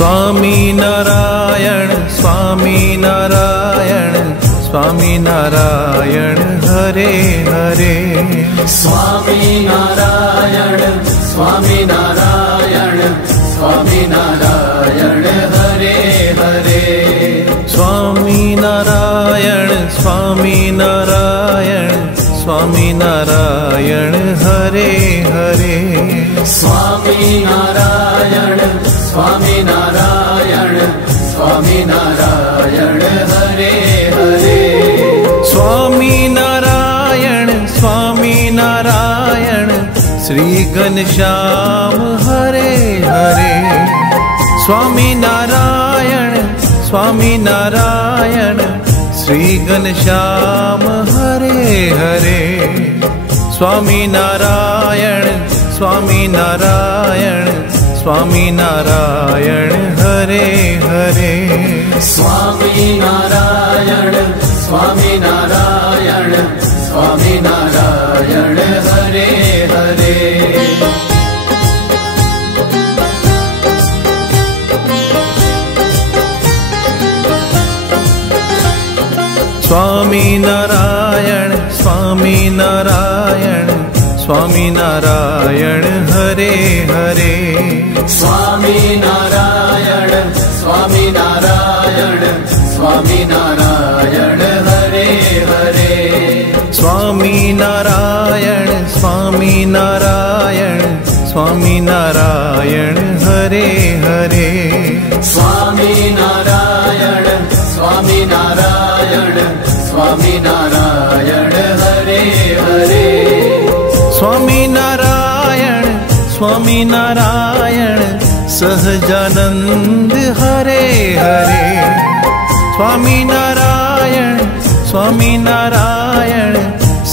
स्वामी नारायण स्वामी नारायण स्वामी नारायण हरे हरे। स्वामी नारायण स्वामी नारायण स्वामी नारायण हरे हरे। स्वामी नारायण स्वामी नारायण स्वामी नारायण हरे हरे। स्वामी नारायण स्वामी नारायण स्वामी नारायण हरे हरे। स्वामी नारायण स्वामी नारायण श्री घनश्याम हरे हरे। स्वामी नारायण स्वामी नारायण श्री घनश्याम हरे हरे। स्वामी नारायण स्वामी नारायण स्वामी नारायण हरे हरे। स्वामी नारायण स्वामी नारायण स्वामी नारायण हरे हरे। स्वामी नारायण स्वामी नारायण स्वामी नारायण हरे हरे। स्वामी नारायण स्वामी नारायण स्वामी नारायण हरे हरे। स्वामी नारायण स्वामी नारायण स्वामी नारायण हरे हरे। स्वामी नारायण स्वामी नारायण स्वामी नारायण हरे हरे। स्वामी नारायण स्वामी नारायण सहजानंद हरे हरे। स्वामी नारायण स्वामी नारायण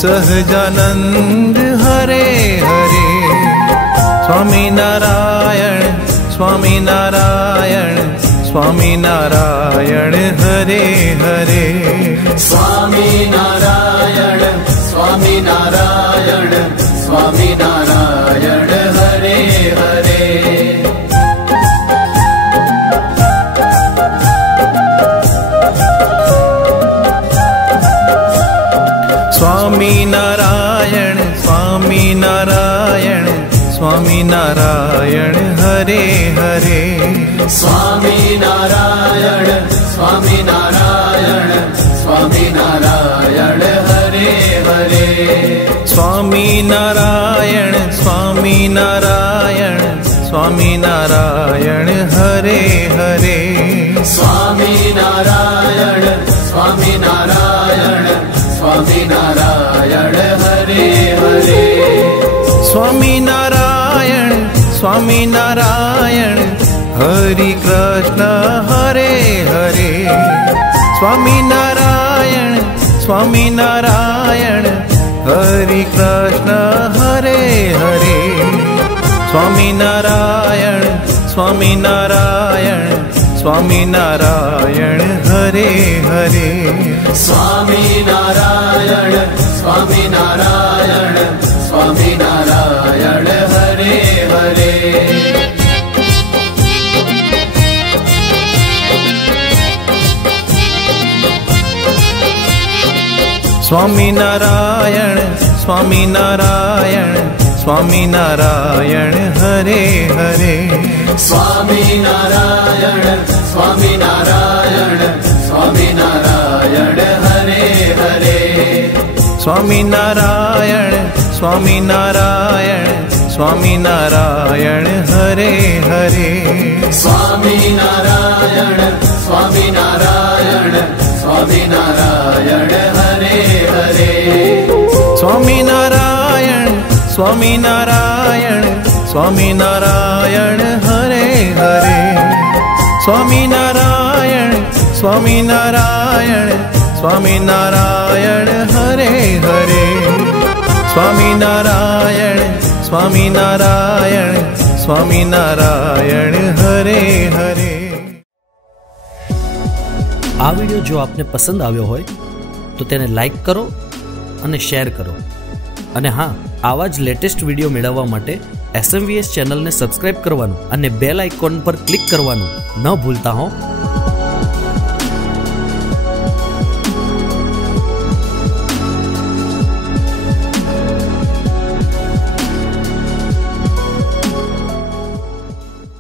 सहजानंद हरे हरे। स्वामी नारायण स्वामी नारायण स्वामी नारायण हरे हरे। स्वामी नारायण स्वामी नारायण स्वामी नारायण हरे हरे। स्वामी नारायण स्वामी नारायण स्वामी नारायण हरे हरे। स्वामी नारायण स्वामी नारायण स्वामी नारायण हरे हरे। स्वामी नारायण स्वामी नारायण स्वामी नारायण हरे हरे। स्वामी नारायण स्वामी नारायण स्वामी नारायण हरे हरे। स्वामी नारायण स्वामी नारायण हरि कृष्ण हरे हरे। स्वामी नारायण स्वामी नारायण हरि कृष्ण हरे हरे। स्वामी नारायण स्वामी नारायण स्वामी नारायण हरे हरे। स्वामी नारायण स्वामी नारायण स्वामी नारायण हरे हरे। स्वामी नारायण स्वामी नारायण स्वामी नारायण हरे हरे। स्वामी नारायण स्वामी नारायण स्वामी नारायण हरे हरे। स्वामी नारायण स्वामी नारायण स्वामी नारायण हरे हरे। स्वामी नारायण स्वामी नारायण स्वामी नारायण हरे हरे। स्वामी नारायण स्वामी नारायण स्वामी नारायण हरे हरे। स्वामी नारायण स्वामी नारायण स्वामी नारायण हरे हरे। स्वामी नारायण स्वामी नारायण स्वामी नारायण हरे हरे। આ વિડીયો જો આપને પસંદ આવ્યો હોય તો તેને લાઈક કરો અને શેર કરો અને હા, આવા જ લેટેસ્ટ વિડીયો મેળવવા માટે SMVS ચેનલને સબસ્ક્રાઇબ કરવાનું અને બેલ આઇકોન પર ક્લિક કરવાનું ન ભૂલતા હો।